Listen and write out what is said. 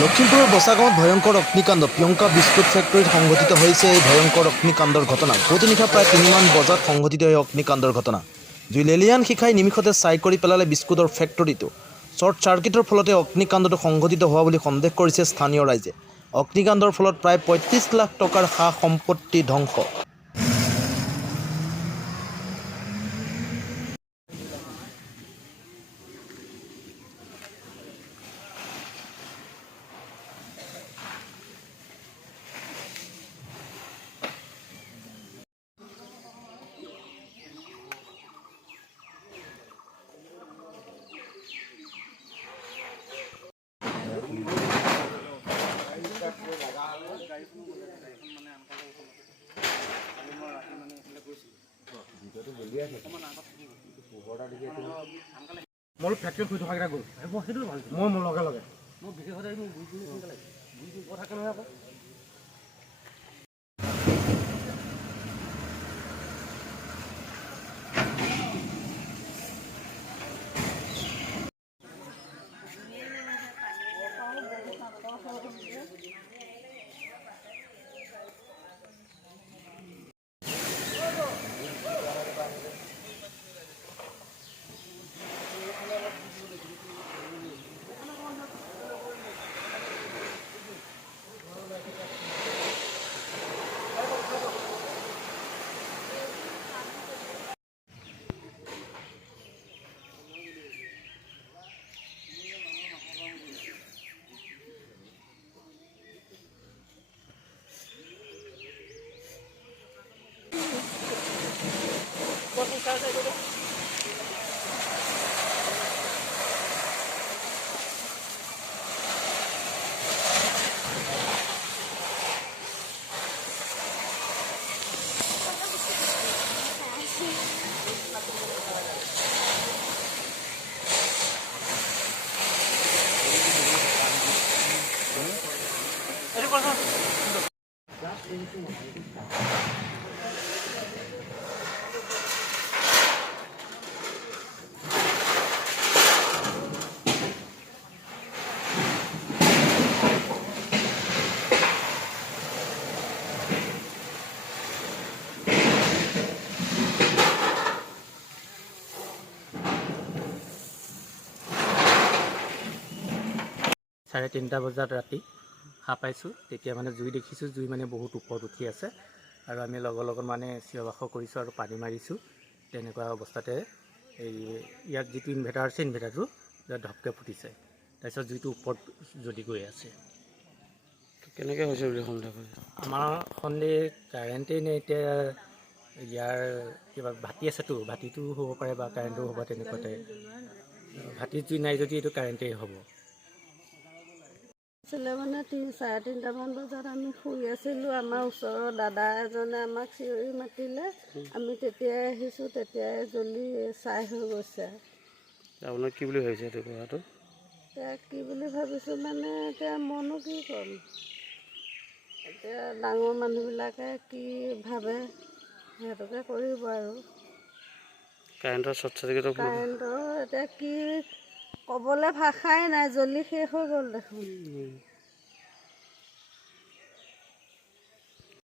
লখিমপুৰৰ বচাগাঁৱত ভয়ংকৰ অগ্নিকাণ্ড প্ৰিয়ংকা বিস্কুট ফেক্টৰীত সংঘটিত হৈছে এই ভয়ংকৰ অগ্নিকাণ্ডৰ ঘটনা। গতিনিশা প্ৰায় 3মান বজাত সংঘটিত এই অগ্নিকাণ্ডৰ ঘটনা। জুই লেলিয়ান শিখাই নিমিষতে ছাই কৰি পেলালে বিস্কুটৰ ফেক্টৰীটো। শ্বৰ্ট চাৰ্কিটৰ ফলতে অগ্নিকাণ্ডটো সংঘটিত হোৱা বুলি সন্দেহ কৰিছে স্থানীয় ৰাইজে। অগ্নিকাণ্ডৰ ফলত প্ৰায় ৩৫ লাখ টকাৰ সা সম্পত্তি ধ্বংস। মোৰ ফেক্টৰীত শুই থকা গ'ল সেইটো ভাল মই লগে লগে মোৰ বিশেষতে বুজি থাকে নহয় আকৌ চাৰে 3টা বজাত ৰাতি সাৰ পাইছোঁ। তেতিয়া মানে জুই দেখিছোঁ, জুই মানে বহুত ওপৰত উঠি আছে আৰু আমি লগত মানে চিঞৰ বাখৰ কৰিছোঁ আৰু পানী মাৰিছোঁ। তেনেকুৱা অৱস্থাতে এই ইয়াত যিটো ইনভাৰ্টাৰ আছে ইনভাৰ্টাৰটো ধপকৈ ফুটিছে। তাৰপিছত জুইটো ওপৰত জ্বলি গৈ আছে। কেনেকৈ হৈছে বুলি সন্দেহ কৰিছে? আমাৰ সন্দেহ কাৰেণ্টেই নে এতিয়া ইয়াৰ কিবা ভাটি আছেতো, ভাটিটো হ'ব পাৰে বা কাৰেণ্টো হ'ব। তেনেকুৱাতে ভাটিত জুই নাই যদি এইটো কাৰেণ্টেই হ'ব। মানে চাৰে 3টামান বজাত আমি শুই আছিলোঁ। আমাৰ ওচৰৰ দাদা এজনে আমাক চিঞৰি মাতিলে। আমি তেতিয়াই আহিছোঁ, তেতিয়াই জ্বলি ছাই হৈ গৈছে। আপোনাক কি বুলি ভাবিছে এইটো কথাটো? এতিয়া কি বুলি ভাবিছোঁ মানে এতিয়া মইনো কি ক'ম। এতিয়া ডাঙৰ মানুহবিলাকে কি ভাবে সেইটোকে কৰিব আৰু। কাৰেণ্টৰ শ্বৰ্ট চাৰ্কিটৰ কাৰেণ্টৰ এতিয়া কি ক'বলৈ ভাষাই নাই, জ্বলি শেষ হৈ গ'ল দেখোন।